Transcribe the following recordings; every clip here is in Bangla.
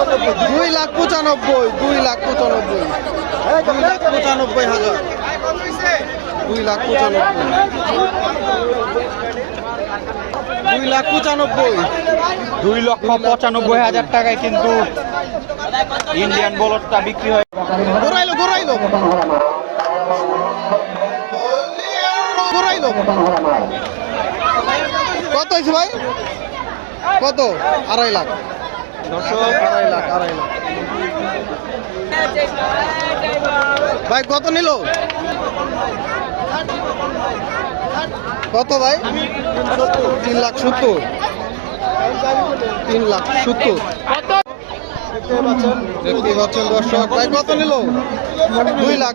2,95,000 2,95,000 2,95,000 2,95,000 টাকায় কিন্তু ইন্ডিয়ান বলদটা বিক্রি হয়। কত হয়েছে ভাই? কত? 2.5 লাখ। দর্শক 2.5 লাখ। ভাই কত নিল? কত ভাই? 3,70,000 3,70,000 দেখতে পাচ্ছেন দর্শক। ভাই কত নিল? 2,20,000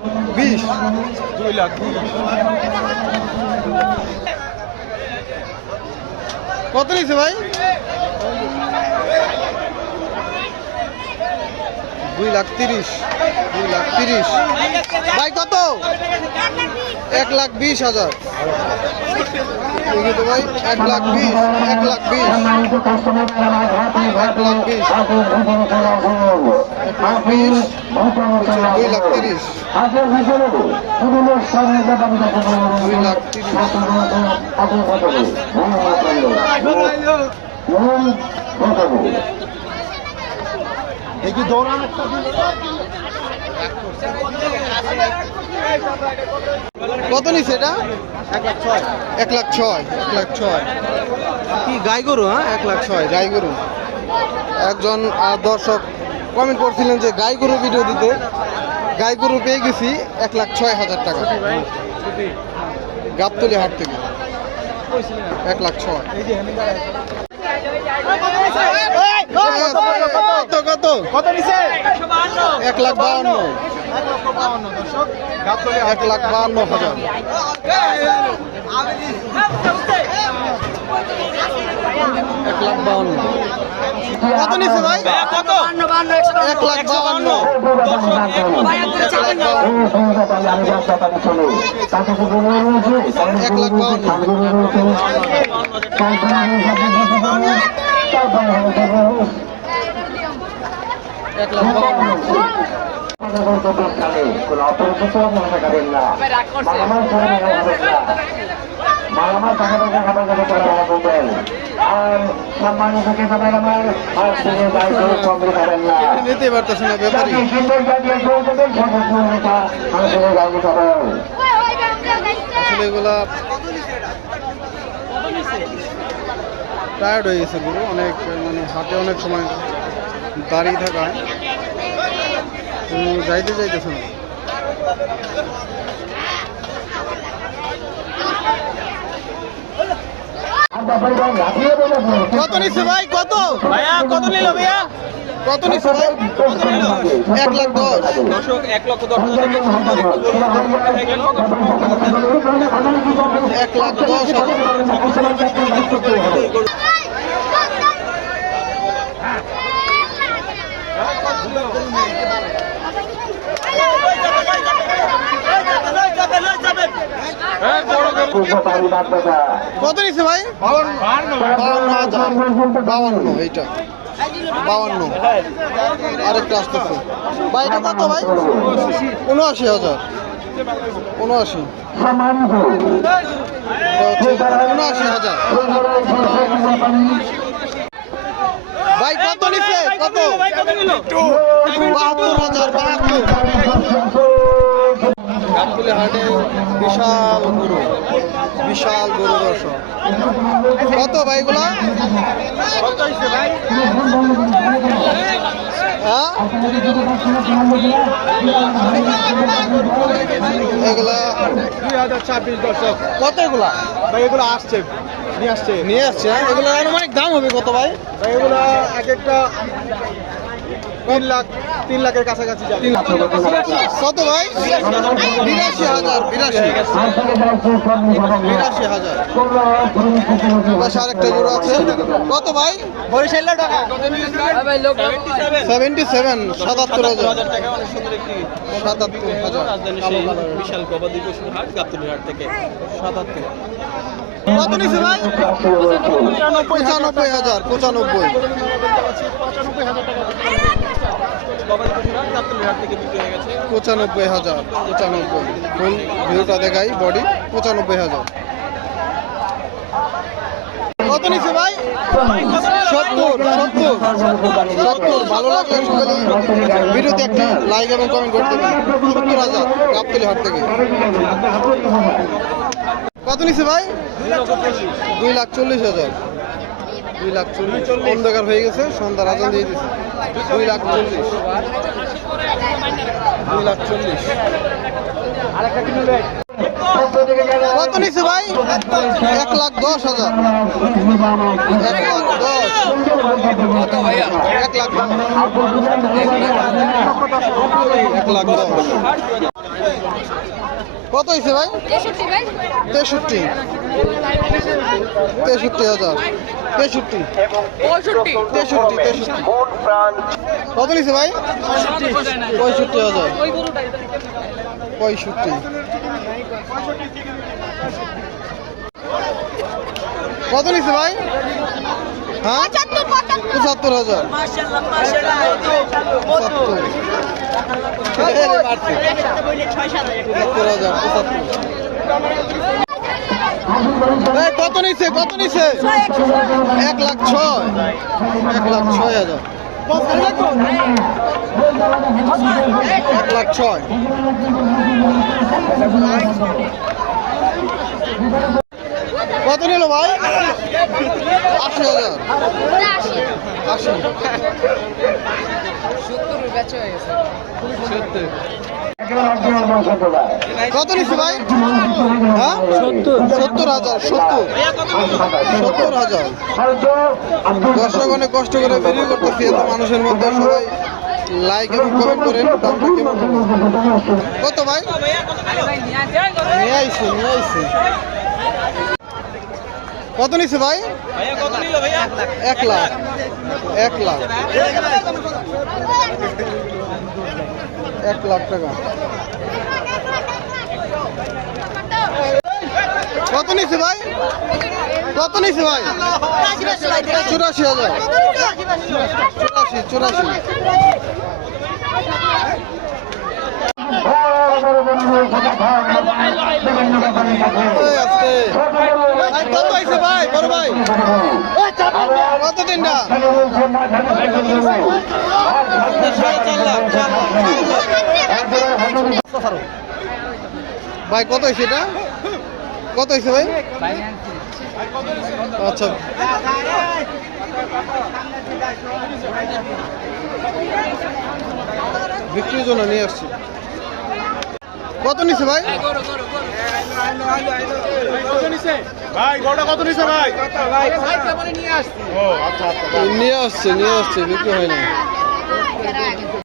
কত নিছে ভাই? 2,30,000 ভাই কত? 1,20,000 তো ভাই 1,20,000 কত নিছে এটা? 1,06,000 কি গাই গরু? হ্যাঁ 1,06,000 গাই গরু। একজন দর্শক কমেন্ট করছিলেন যে গাই গরু ভিডিও দিতে, গাই গরু পেয়ে গেছি 1,06,000 টাকা গাবতলী হাট থেকে। 1,06,000 কত নিছে? 1,52,000 1,52,000 কত নিছে ভাই? 1,52,000 নিতে পারতেছে না ব্যাপারী। আসলে এগুলা টায়ার্ড হয়ে গেছে গরু, অনেক মানে হাটে অনেক সময় দাঁড়িয়ে থাকায় যাইতেছে না। কত নিচ্ছে ভাই? কত ভাইয়া? কত নিল ভাইয়া? কত নিচ্ছে ভাই? 1,10,000 দর্শক 1,10,000 কত নিচ্ছে ভাই? 52,000 এইটা 52। আরেকটা আসতেছে ভাই, এটা কত ভাই? 79,000 79,000 ভাই কত নিচ্ছে? কত? 72,000 গাবতলী হাটে বিশাল গরু দর্শক। কত ভাই এগুলা? এগুলা 2026 দর্শক। কত এগুলা ভাই এগুলো নিয়ে আসছে? এগুলো আনুমানিক দাম হবে কত ভাই? এগুলো এক একটা 3 লাখের কাছাকাছি যাবে। কত ভাই? ৮২,০০০। ৮২,০০০। পাশে আরেকটা জোড়া আছে। কত ভাই? 77, ৭৭,০০০। টাকা অনেক সুন্দর একটি ৭৭,০০০। রাজধানী সেই বিশাল গবাদি পশুর হাট গাবতলী হাট থেকে ৭৭। কত নিছে ভাই? ৯৫,০০০। ৯৫। গবাদি পশুর হাট গাবতলী হাট থেকে বিক্রি হয়ে গেছে ৯৫,০০০। ৯৫। ফুল ভিউটা দেখাই বডি ৯৫,০০০। কত নিছে ভাই? ৭০। ভালো লাগলে সকালে ভিডিওতে একটি লাইক এবং কমেন্ট করতে দেবেন। ৭০,০০০ গাবতলী হাট থেকে। কত নিছে ভাই? 2,40,000। 2,40,000। অন্ধকার হয়ে গেছে, সন্ধ্যার আজান দিয়ে দিছে। 2,40,000। 2,40,000। কত নিছে ভাই? 1,10,000। 1,10,000। 1,10,000। কত হয়েছে ভাই? 63। 63,000। 63। 63। কত নিছে ভাই? 65,000। 65। কত নিছে ভাই? হ্যাঁ, ৭৫,000। ৭৫,000। কত নিছে? 1,06,000। 1,06,000। 1,06,000। কত নিল ভাই? 80,000। 80। কত নিচ্ছে ভাই? হ্যাঁ, 70,000। 70,000। দর্শক অনেক কষ্ট করে ভিডিও করতেছি, এত মানুষের মধ্যে সবাই লাইক এবং কমেন্ট করেন। দামটা কেমন? কত ভাই? নিয়ে আইছি। কত নিচ্ছে ভাই? 1 লাখ। 1 লাখ। 1 লাখ টাকা। কত নিচ্ছে ভাই? 84,000। 84। কত হয়েছে ভাই? বড় ভাই কত তিনটা? 4.5 লাখ। ভাই কত হয়েছে এটা? কত হয়েছে ভাই? আচ্ছা, বিক্রির জন্য নিয়ে আসছি। কত নিচ্ছে ভাই? ভাই গোটা কত নিছে ভাই? নিয়ে আসছে বিক্রি হয় না।